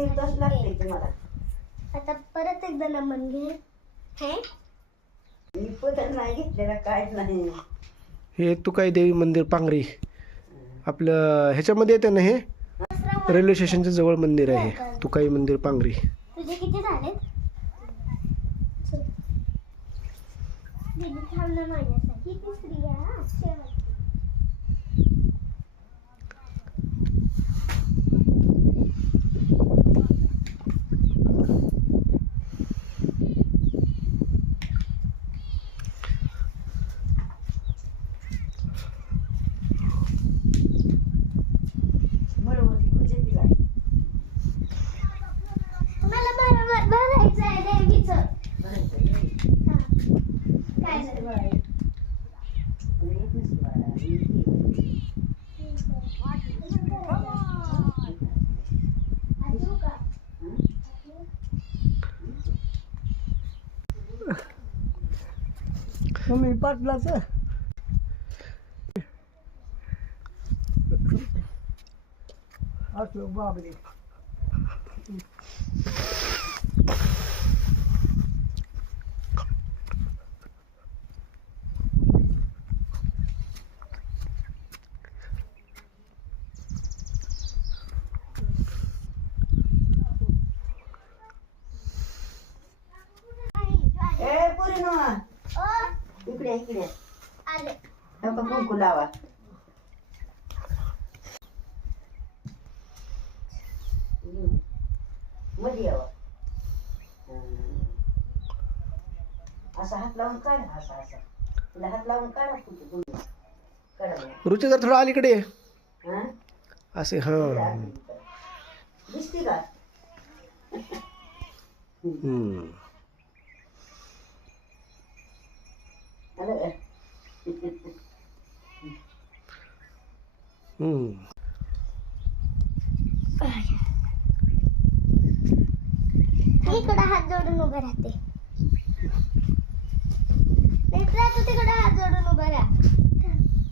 दीड तास लागते तुम्हाला. आता परत एकदा नमन घे. हे मी पदर नाही घेतलेला, काहीच नाही. हे तुकाई देवी मंदिर पांगरी आपलं ह्याच्यामध्ये येते ना, हे रेल्वे स्टेशनच्या जवळ मंदिर आहे तुकाई मंदिर पांगरी. तुझे किती झाले? दीदी थांब ना माझ्यासाठी. ही तिसरी आहे हा, शेवटची. मळवती गुजराती गाडी. मला भरायचं आहे देवीचं. हा. काय झालं? आजू का? तुम्ही पाटलाच असो बाबरे. ए पुरी नो, ओ, इकडे इकडे आले. नको कुंकू लावा. मध्ये यावं. असा हात लावून काढ. असा असा तुला हात लावून काढा. तुझे गुंड काढा. रुची जर थोडं अलीकडे ये. हा असे हां. दिसते का? आलं का? इकडे हात जोडून उभं राहते. तू तिकडे हात जोडून उभं राहा.